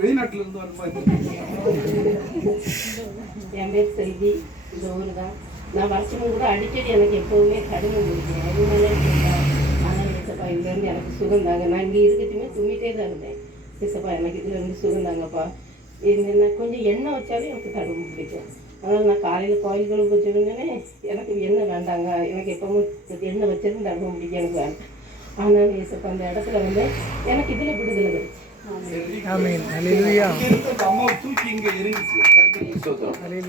வெளிநாட்டுல இருந்து வந்து என் பேர் செல்வி. இந்த ஊர் தான். நான் வருஷமும் கூட அடிக்கடி எனக்கு எப்போவுமே கடுமை முடியும். அதனால ஆனால் ஏசப்பா இதுலேருந்து எனக்கு சுகம் தாங்க. நான் இங்கே இருக்கட்டுமே தும்மிட்டே தான் இருந்தேன். ஏசப்பா எனக்கு இதுலேருந்து சுகம் தாங்கப்பா. என்ன கொஞ்சம் எண்ணெய் வச்சாலே எனக்கு கடுமை பிடிக்கும். அதனால் நான் காலையில் கோயில்களுக்கு வச்சுருந்தேனே எனக்கு எண்ணெய் வேண்டாங்க. எனக்கு எப்பவும் எண்ணெய் வச்சிருந்து கடுமை பிடிக்கும் எனக்கு வேண்டாம். ஆனால் ஏசப்பா அந்த இடத்துல வந்து எனக்கு இதில் விடுதலை கிடைச்சு.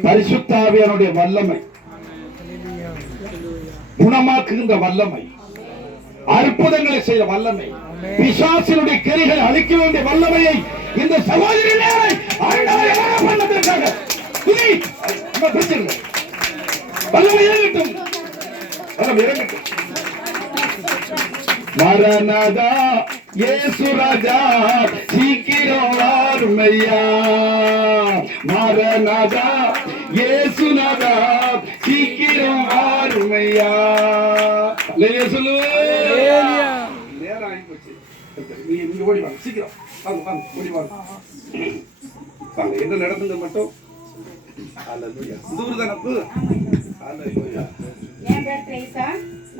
பரிசுத்த ஆவியானுடைய வல்லமை, குணமாக்குகின்ற வல்லமை, அற்புதங்களை செய்த வல்லமை, பிசாசினுடைய கிரிகளை அழிக்க வேண்டிய வல்லமையை இந்த சகோதரி பண்ணதற்காக வல்லமை இறங்கட்டும், வல்லமை இறங்கட்டும். மரணதா இயேசு ராஜா சீக்கிரம் வாருமையா, மரணதா இயேசு நாதா சீக்கிரம் வாருமையா. சொல்லு நேரம் ஆகி போச்சு. நீங்க ஓடி வாங்க, சீக்கிரம் வாங்க வாங்க, ஓடி வாங்க வாங்க. என்ன நடந்தது மட்டும் இந்த ஊர் தானப்பு. என் பேர் திரேசா.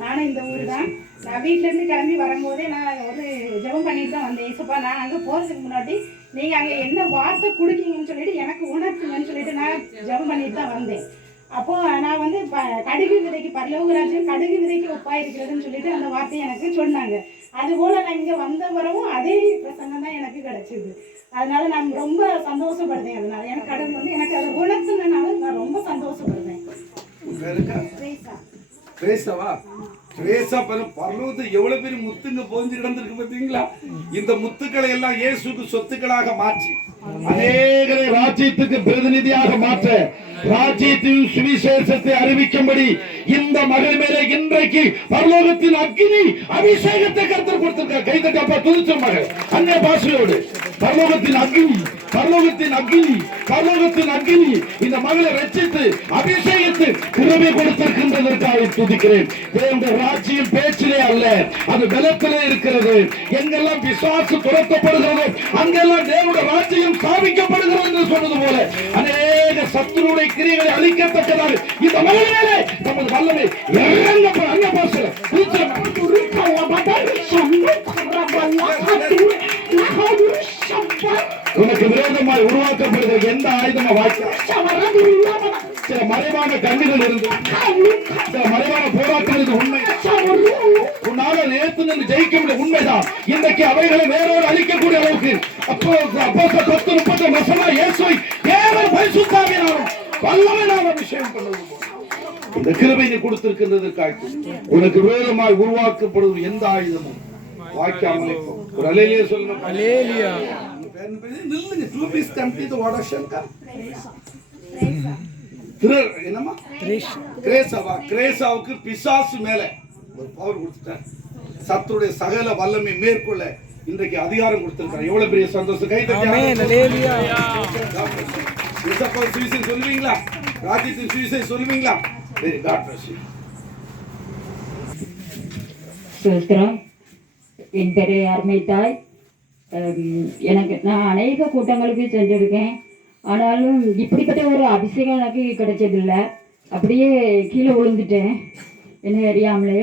நானும் இந்த ஊர் தான். நான் வீட்டிலேருந்து கிளம்பி வரும்போதே நான் ஒரு ஜெபம் பண்ணிட்டு தான் வந்தேன். ஏசப்பா நான் அங்கே போகிறதுக்கு முன்னாடி நீங்கள் அங்கே என்ன வார்த்தை கொடுக்கீங்கன்னு சொல்லிட்டு எனக்கு உணர்த்துங்கன்னு சொல்லிட்டு நான் ஜெபம் பண்ணிட்டு தான் வந்தேன். அப்போது நான் வந்து கடுகு விதைக்கு பரலோகராஜ்யம் கடுகு விதைக்கு ஒப்பாயிருக்கிறதுன்னு சொல்லிட்டு அந்த வார்த்தையை எனக்கு சொன்னாங்க. அதுபோல் நான் இங்கே வந்த பிறகும் அதே பிரசங்கம் தான் எனக்கு கிடைச்சிது. அதனால நான் ரொம்ப சந்தோஷப்படுறேன். அதனால எனக்கு கடவுள் வந்து எனக்கு அதை உணர்த்துனால நான் ரொம்ப சந்தோஷப்படுறேன். எவ்வளவு பெரிய முத்துங்க போஞ்சு கிடந்திருக்கு பாத்தீங்களா? இந்த முத்துக்களை எல்லாம் இயேசுக்கு சொத்துக்களாக மாற்றி அநேகரை ராஜ்யத்துக்கு பிரதிநிதியாக மாற்ற, ராஜ்யத்தின் சுவிசேஷத்தை அறிவிக்கும்படி இந்த மகள் மேலே இன்றைக்கு பரலோகத்தின் அக்னி அபிஷேகத்தை கர்த்தர் கொடுத்திருக்கார். கைதட்டப்பா துதிச்ச மகள் அன்னை பாஷையோடு பரலோகத்தின் அக்னி, பரலோகத்தின் அக்னி, பரலோகத்தின் அக்னி இந்த மகளை ரட்சித்து அபிஷேகத்து கிருபை கொடுத்திருக்கின்றதற்காக துதிக்கிறேன். தேவனுடைய ராஜ்யம் பேச்சிலே அல்ல, அது பலத்திலே இருக்கிறது. எங்கெல்லாம் பிசாசு துரத்தப்படுகிறது அங்கெல்லாம் தேவனுடைய ராஜ்யம் ஸ்தாபிக்கப்படுகிறது என்று சொன்னது போல அநேக சத்துருடைய கிரியைகளை அழிக்கத்தக்கதாக இந்த மகளிலே நமது வல்லமை இறங்கப்பட அன்ன பாசல உனக்கு விரோதமாய் உருவாக்கப்படுகிற எந்த ஆயுதமா சில மறைவான கண்ணுகள் இருந்து சில மறைவான போராட்டங்களுக்கு உண்மை உன்னால நேற்று நின்று ஜெயிக்க முடிய உண்மைதான். இன்றைக்கு அவைகளை வேறோடு அழிக்கக்கூடிய அளவுக்கு அப்போ 10:30 வருஷமா இயேசுவை தேவன் பரிசுத்தாவினாலும் வல்லமையினால் அபிஷேகம் பண்ணுவது இந்த கிருபை நீ கொடுத்திருக்கின்றதற்காக உனக்கு விரோதமாய் உருவாக்கப்படுவது எந்த ஆயுதமும் வாய்க்காமலே ஒரு அலேலியா சொல்லணும். அலேலியா கிரேசாவுக்கு பிசாசு மேல ஒரு பவர் கொடுத்துட்டார். சத்துருடைய சகல வல்லமை மேற்கொள்ள இன்றைக்கு அதிகாரம் கொடுத்திருக்கிறார். எவ்வளவு பெரிய சந்தோஷம்! கை சுவிசேஷம் சொல்லுவீங்களா? ராஜ்யத்தின் சுவிசேஷம் சொல்லுவீங்களா? Very God bless you. என் பேரு அருமை தாய். நான் அநேக கூட்டங்களுக்கு சென்றிருக்கேன். ஆனாலும் இப்படிப்பட்ட ஒரு அபிஷேகம் எனக்கு கிடைச்சதில்லை. அப்படியே கீழே விழுந்துட்டேன் என்ன அறியாமலே.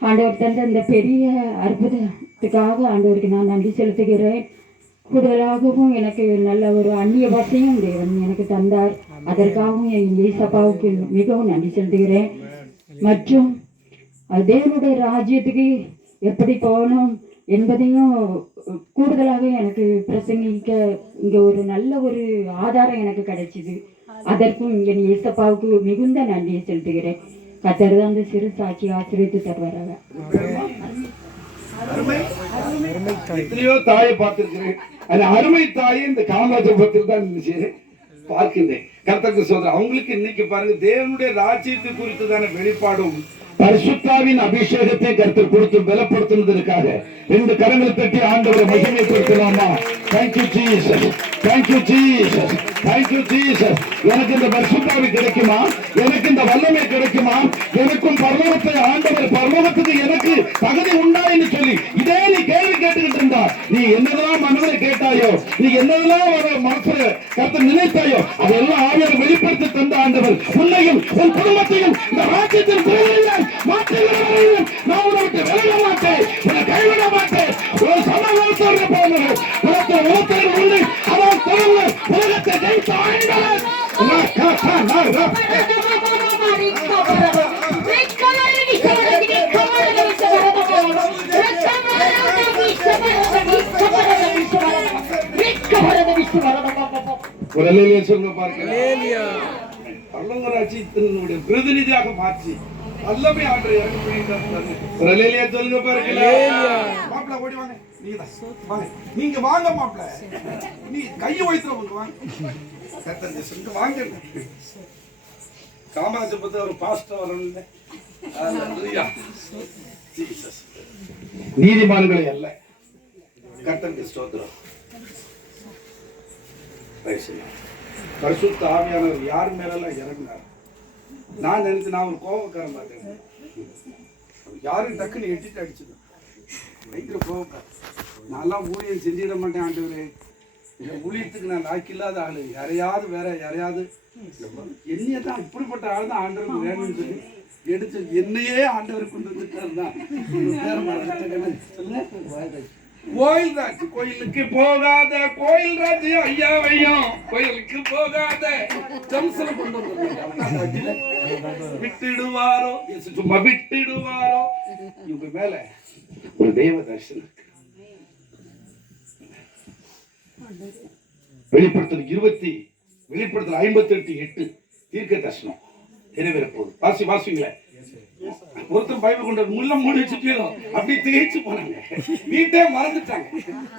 ஆண்டவர் தந்த இந்த பெரிய அற்புதத்துக்காக ஆண்டவருக்கு நான் நன்றி செலுத்துகிறேன். கூடுதலாகவும் எனக்கு நல்ல ஒரு அந்நிய பாஷையும் தேவன் எனக்கு தந்தார். அதற்காகவும் என் ஏசப்பாவுக்கு மிகவும் நன்றி செலுத்துகிறேன். மற்றும் தேவனுடைய ராஜ்யத்துக்கு எப்படி போகணும் என்பதையும் கூடுதலாக எனக்கு பிரசங்கிக்க இங்கே ஒரு நல்ல ஒரு ஆதாரம் எனக்கு கிடைச்சிது. அதற்கும் என் ஏசப்பாவுக்கு மிகுந்த நன்றியை செலுத்துகிறேன். கர்த்தர் தான் அந்த சிறு சாட்சி ஆசிரியத்து தருவாராக. எத்தனையோ தாயை பார்த்திருக்கிறேன். அந்த அருமை தாயை இந்த காமராஜபுரத்தில் தான் பார்க்கின்றேன். கர்த்தருக்கு சொல்றேன், அவங்களுக்கு இன்னைக்கு பாருங்க தேவனுடைய ராஜ்யத்தை குறித்து தானே வெளிப்பாடும் பரிசுத்தாவின் அபிஷேகத்தை கருத்து கொடுத்து பலப்படுத்துவதற்காக 2 கரங்களை தட்டி ஆண்டவரை மகிமைப்படுத்தலாமா? Thank you Jesus, thank you Jesus, thank you Jesus. எனக்கு இந்த பரிசுத்தாவி கிடைக்குமா? எனக்கு இந்த வல்லமை கிடைக்குமா? எனக்கும் பரலோகத்தை ஆண்டவர் பரலோகத்துக்கு எனக்கு தகுதி உண்டா என்று சொல்லி இதே நீ கேள்வி கேட்டுக்கிட்டு இருந்தா, நீ என்னதெல்லாம் மனதில் கேட்டாயோ, நீ என்னதெல்லாம் மனசுல கருத்து நினைத்தாயோ, அதெல்லாம் ஆவியார் வெளிப்படுத்தி தந்த ஆண்டவர் உன்னையும் உன் குடும்பத்தையும் இந்த ராஜ்யத்தில் மாற்றுகிறவரையும் நான் உன்னை விட்டு விலக மாட்டேன், உன்னை கைவிட மாட்டேன். ஒரு சமாதானத்தோடு போனவர் உலகத்தில் உண்டு அதான் தொடர்ந்து உலகத்தை ஜெயித்த ஆண்டவர். பரலோகராஜ்யத்தினுடைய பிரதிநிதியாக மாற்றி வல்லமை ஆண்டவர் இறங்கி சொல்லுங்க பாருங்க. மாப்பிள்ள ஓடி வாங்க, நீங்க வாங்க மாப்பிள்ள, நீ கையை வைத்துறவங்க வாங்க, வாங்க. காமராஜர் பத்தி ஒரு பாஸ்டர் வரணும். நீதிமான்களை அல்ல, கர்த்தருக்கு ஸ்தோத்திரம். பரிசுத்த ஆவியானவர் யார் மேலெல்லாம் இறங்கினார். நான் நினைச்சு நான் ஒரு கோபக்காரன் பார்த்தேன், யாரும் டக்குன்னு எட்டிட்டு அடிச்சது பயங்கர கோபக்காரன். நான்லாம் ஊழியம் செஞ்சிட மாட்டேன் ஆண்டவரே, இந்த ஊழியத்துக்கு நான் லாக்கில்லாத ஆளு, யாரையாவது வேற யாரையாவது என்னையே தான் இப்படிப்பட்ட ஆள் தான் ஆண்டவருக்கு வேணும்னு சொல்லி எடுத்து என்னையே ஆண்டவர் கொண்டு வந்துட்டார் தான். கோயில் ராஜ், கோயிலுக்கு போகாத கோயில் ராஜ் ஐயாவையும் கோயிலுக்கு போகாத ஜம்சனை கொண்டு வந்து விட்டுடுவாரோ, சும்மா விட்டுடுவாரோ. இவங்க மேல ஒரு தெய்வ தரிசனம். வெளிப்படுத்தல் 58:8 தீர்க்க தரிசனம் நிறைவேறப்போகுது. வாசிங்களேன். ஒருத்தர் பைபிள் கொண்டு முள்ள மூடி வச்சுட்டோம், அப்படி திகைச்சு போனாங்க, வீட்டே மறந்துட்டாங்க,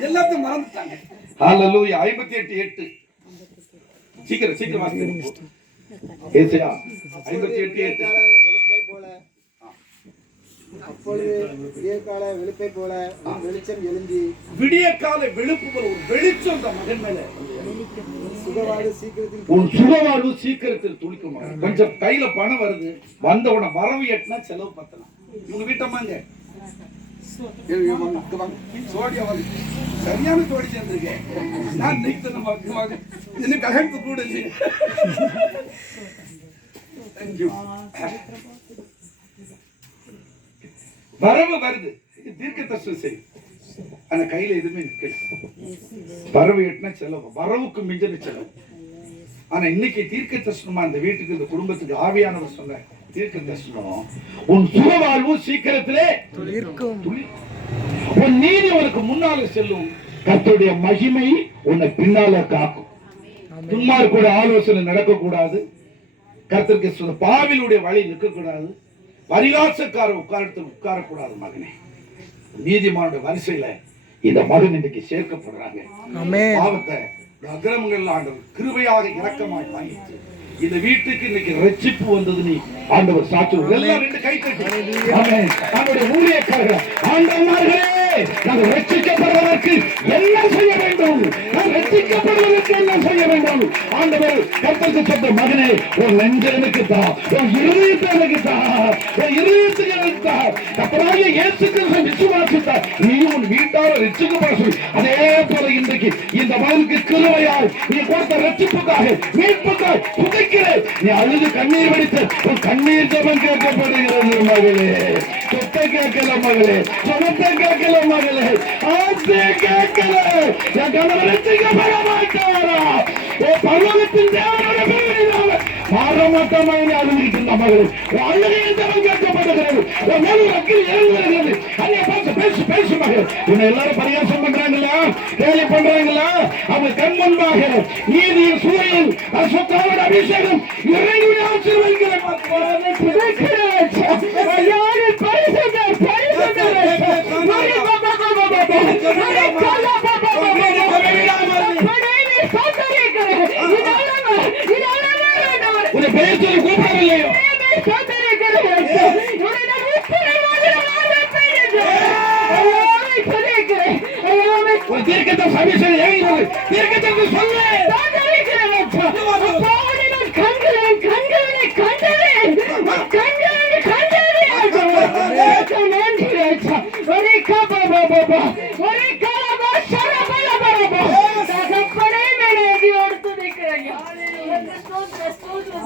எல்லாத்தையும் மறந்துட்டாங்க. ஹல்லேலூயா. 58:8 சீக்கிரம் வாசிங்க. ஏசாயா 58:8. விடிய கால வெளுப்பு போல ஒரு வெளிச்சம் அந்த மகன் மேல. உன் சுகவாழ்வு சீக்கிரத்தில் துளிக்குமா. கொஞ்சம் கையில பணம் வருது, வந்த உடனே வரவு எட்டுனா செலவு பத்தலாம். இவங்க வீட்டம்மாங்க சரியான தோடி சேர்ந்திருக்கேன் நான். இன்னும் கல்யாணத்து கூட இல்லையே. வரவு வருது, தீர்க்க தரிசனம் செய்யும். ஆனா கையில எதுவுமே நிக்கல. வரவு எட்டுனா செலவு, வரவுக்கு மிஞ்சின செலவு. ஆனா இன்னைக்கு தீர்க்க தரிசனமா அந்த வீட்டுக்கு இந்த குடும்பத்துக்கு ஆவியானவர் சொன்ன தீர்க்க தரிசனம், உன் சுகவாழ்வு சீக்கிரத்திலே உன் நீதி உனக்கு முன்னால செல்லும், கர்த்தருடைய மகிமை உன்னை பின்னால காக்கும். துன்மார்க்கோட ஆலோசனை நடக்கக்கூடாது, கர்த்தருக்கு பாவிலுடைய வழி நிற்கக்கூடாது, பரிகாசக்கார உட்காரக்கூடாது. மகனே, நீதிமானுடைய வரிசையில இந்த மகன் இன்னைக்கு சேர்க்கப்படுறாங்க. பாவத்தை அக்கிரமங்கள் ஆண்டவர் கிருபையாக இரக்கமாய் வாங்கிட்டு இந்த வீட்டுக்கு இன்னைக்கு ரட்சிப்பு வந்தது. நீ ஆண்டவர் சாட்சி எல்லாம் 2 கை தட்டி ஆமென். நம்முடைய ஊழியக்காரர்கள் ஆண்டவர்களே, நாங்கள் ரட்சிக்கப்படுவதற்கு என்ன செய்ய வேண்டும், நான் ரட்சிக்கப்படுவதற்கு என்ன செய்ய வேண்டும். ஆண்டவர் கர்த்தருக்கு சொந்த மகனே, உன் நெஞ்ச எனக்கு தான், உன் இருதயத்தை எனக்கு தான், உன் இருதயத்துக்கு எனக்கு தான். கர்த்தராகிய இயேசு கிறிஸ்துவை விசுவாசித்தார், நீ உன் வீட்டார ரட்சிக்கப்பட சொல்லி. அதே போல இன்றைக்கு இந்த மகனுக்கு கிருபையால் நீ கொடுத்த ரட்சிப்புக்காக மீட்புக்காக துதிக்கிறேன். நீ அழுது கண்ணீர் வடித்து உன் கண்ணீர் ஜெபம் கேட்கப்படுகிறது மகளே. சொத்தை கேட்கல மகளே, சொத்தை கேட்கல மகளே, ஆசை கேட்கல. என் கணவர் ரட்சிக்கப்பட மாட்டாரா? பரலோகத்தின் தேவனுடைய பெயரினால மாறமாட்டமா அழுதுகிட்டு இருந்த மகளே, அழுகையில் ஜெபம் கேட்கப்படுகிறது. உன் மேல் அக்கினி எழுதுகிறது. அங்கே பேசு மகளே. உன்னை எல்லாரும் பரிகாசம் பண்றாங்களா, கேலி பண்றாங்களா? அவங்க கண் முன்பாக நீதியின் சூரியன் அசுத்தாவோட அபிஷேகம் இறங்கி ஆசீர்வதிக்கிற உன்னை பேச்சு கூப்பிடவில்லையோ தீர்க்கதரிசி அபிஷேகம் இறங்குகிறது. தீர்க்கதரிசி சொல்லு.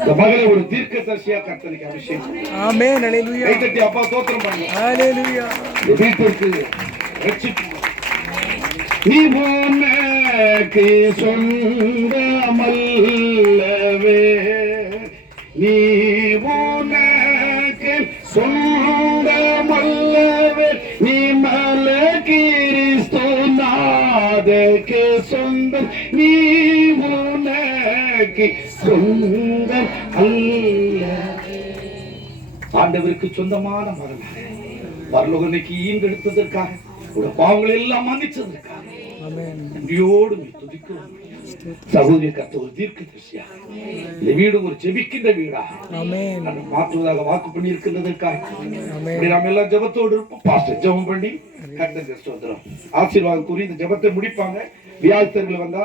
இந்த மகளை ஒரு தீர்க்கதரிசியா கர்த்தருக்கு அபிஷேகம். ஆமென். ஹalleluya. கைதட்டி அப்பா ஸ்தோத்திரம் பண்ணுங்க. ஹalleluya. வீட்டிற்கு ரட்சிப்பு. நீ உனக்கு சொந்தமல்லவே, நீ உனக்கு சொந்தமல்லவே, நீ மல கிறிஸ்துநாதக்கு சொந்தம், நீ உனக்கு சொந்தம் அல்ல. ஆண்டவருக்கு சொந்தமான மகனாக பரலோகனுக்கு ஈண்டெடுத்ததற்காக உடைய பாவங்களை எல்லாம் மன்னிச்சதற்காக ஆமென். நன்றியோடு துதிக்கிறோம். சகோதரிய கர்த்தர் ஒரு தீர்க்கதரிசியாக இந்த வீடு ஒரு ஜெபிக்கின்ற வீடா ஆமென். அதை மாற்றுவதாக வாக்கு பண்ணி இருக்கின்றதற்காக ஆமென். நாம் எல்லாம் ஜெபத்தோடு இருப்போம். பாஸ்டர் ஜெபம் பண்ணி கர்த்தருக்கு ஸ்தோத்திரம் ஆசீர்வாதம் கூறி இந்த ஜெபத்தை முடிப்பாங்க. வியாதித்தர்கள் வந்தா